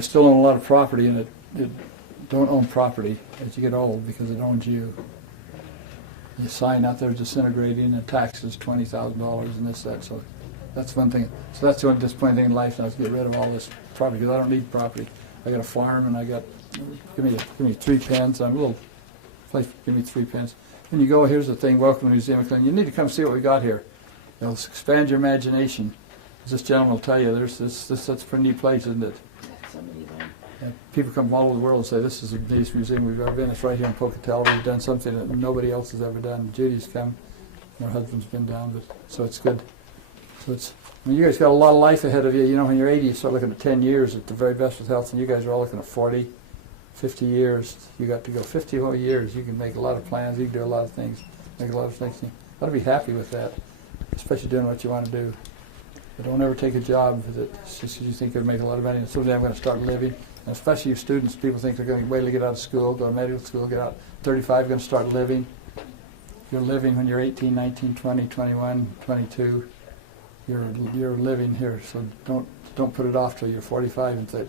I still own a lot of property, and it don't own property as you get old because it owns you. You sign out there disintegrating, and taxes $20,000 and this, that. So that's one thing. So that's the only disappointing thing in life now is to get rid of all this property because I don't need property. I got a farm, and I got give me 3 pens. I'm a little place. Give me 3 pens. And you go. Here's the thing. Welcome to Museum of Cleaning. You need to come see what we got here. It'll expand your imagination. As this gentleman will tell you, there's that's a pretty neat place, isn't it? And people come from all over the world and say, this is the neatest museum we've ever been. It's right here in Pocatello. We've done something that nobody else has ever done. Judy's come, and her husband's been down, but so it's good. So it's, I mean, you guys got a lot of life ahead of you. You know, when you're 80, you start looking at 10 years at the very best with health, and you guys are all looking at 40, 50 years. You got to go 50 whole years. You can make a lot of plans. You can do a lot of things, make a lot of things. You got to be happy with that, especially doing what you want to do. But don't ever take a job just because you think you'll make a lot of money. And someday I'm going to start living. And especially you students, people think they're going to wait to get out of school, go to medical school, get out 35, going to start living. You're living when you're 18, 19, 20, 21, 22. You're living here, so don't put it off till you're 45 and say,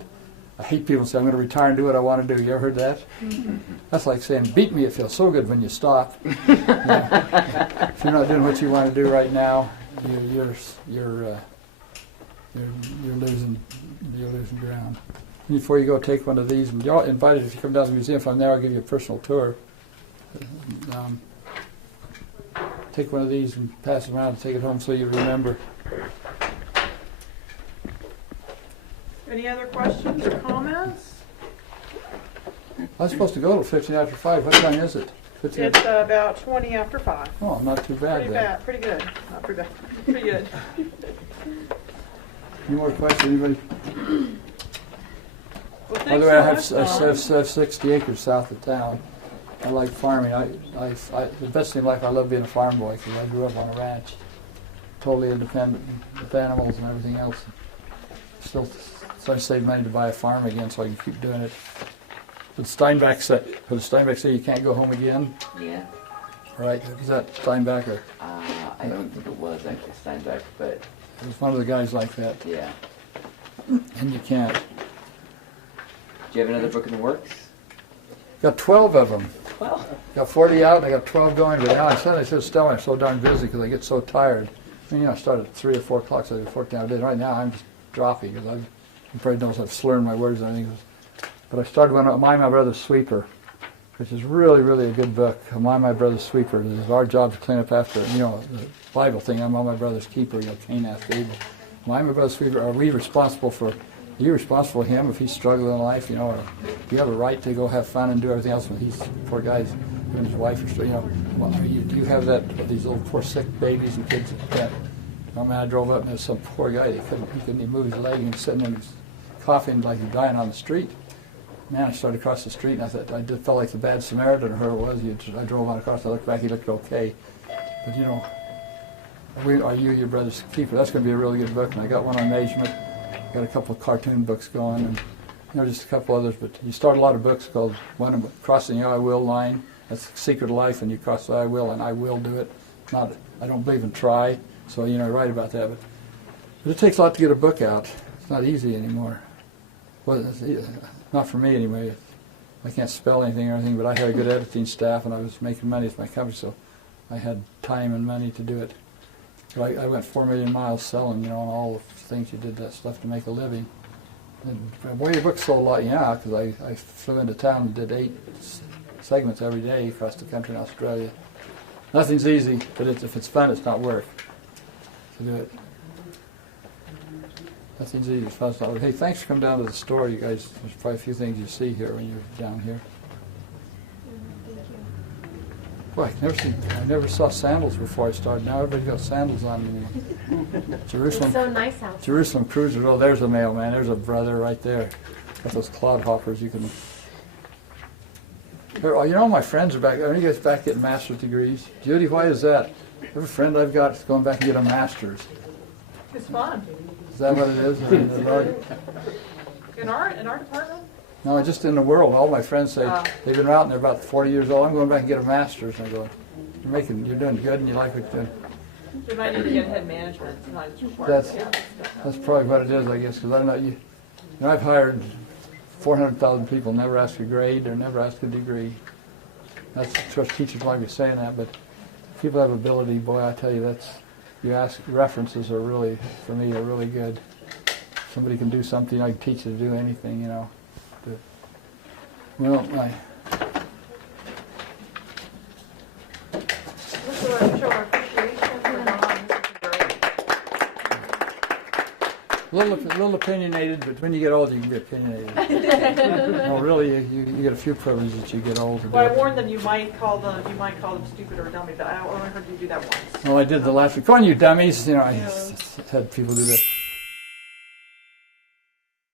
I hate people say I'm going to retire and do what I want to do. You ever heard that? Mm-hmm. That's like saying, beat me. It feels so good when you stop. Yeah. If you're not doing what you want to do right now, you're losing ground. And before you go, take one of these. And you're all invited if you come down to the museum. If I'm there, I'll give you a personal tour. Take one of these and pass it around and take it home so you remember. Any other questions or comments? I was supposed to go till 15 after 5. What time is it? It's about 20 after 5. Oh, not too bad then. Pretty good. Not pretty bad. Pretty good. Any more questions? Anybody? Well, By the way, I have 60 acres south of town. I like farming. The best thing in life, I love being a farm boy because I grew up on a ranch, totally independent with animals and everything else. Still, so I saved money to buy a farm again so I can keep doing it. Did Steinbeck say you can't go home again? Yeah. Right. Was that Steinbeck or? I don't think it was actually Steinbeck, but It was one of the guys like that. yeah. And you can't. Do you have another book in the works? Got 12 of them. Well, Got 40 out, and I got 12 going. But now I said, Stella, I'm so darn busy because I get so tired. I mean, I started at 3 or 4 o'clock, so I did 14 hours a day. Right now, I'm just dropping because you probably notice I've slurred my words and everything. But I started one, My Brother's Sweeper, which is really, really a good book. My Brother's Sweeper. It is our job to clean up after, the Bible thing. I'm my brother's keeper. Cain after Abel. My Brother's Sweeper. Are you responsible for him if he's struggling in life? Or do you have a right to go have fun and do everything else when he's poor guys and his wife are still, do you have these little poor sick babies and kids that I drove up and there was some poor guy, he couldn't even move his leg and he was sitting there coughing like he was dying on the street. Man, I started across the street and I thought, I just felt like the bad Samaritan, or whoever it was. I drove on across, I looked back, he looked okay. But Are You Your Brother's Keeper? That's going to be a really good book, and I got one on measurement. Got a couple of cartoon books going, and just a couple others. But you start a lot of books called one Crossing the I Will line. That's the secret of life, and you cross the I will, and I will do it. I don't believe in try, so right about that. But it takes a lot to get a book out. It's not easy anymore. Well, not for me anyway. I can't spell anything or anything, but I had a good editing staff, and I was making money with my company, so I had time and money to do it. So I went 4 million miles selling, on all the things you did that stuff to make a living. And boy, your book sold a lot, yeah, because I flew into town and did 8 segments every day across the country in Australia. Nothing's easy, but if it's fun, it's not work to do it. Nothing's easy, it's fun, it's not work. Hey, thanks for coming down to the store, you guys. There's probably a few things you see here when you're down here. Boy, I never saw sandals before I started. Now everybody's got sandals on. Jerusalem. It's so nice out. Jerusalem cruisers. Oh, there's a mailman. There's a brother right there. Got those clod hoppers. You can. My friends are back. Are you guys back getting master's degrees? Judy, why is that? Every friend I've got is going back and get a master's. It's fun. Is that what it is? In our department? No, just in the world. All my friends say they've been out and they're about 40 years old. I'm going back and get a master's. And I go, you're doing good and you like what you're doing. You might need to get head management. That's probably what it is, I guess, because I know I've hired 400,000 people never ask a grade or never ask a degree. That's what teachers might be saying that, but people have ability, boy, I tell you, you ask, references are really, for me, are really good. Somebody can do something, I can teach you to do anything, you know. But, well, This is our show our appreciation for Don. This is great. a little opinionated, but when you get old, you can be opinionated. No, really, you get a few privileges that you get old to do. Well, I warned them you might call them stupid or dummy, but I only heard you do that once. Well, I did the last week. Come on, you dummies! You know, I Yeah. had people do that.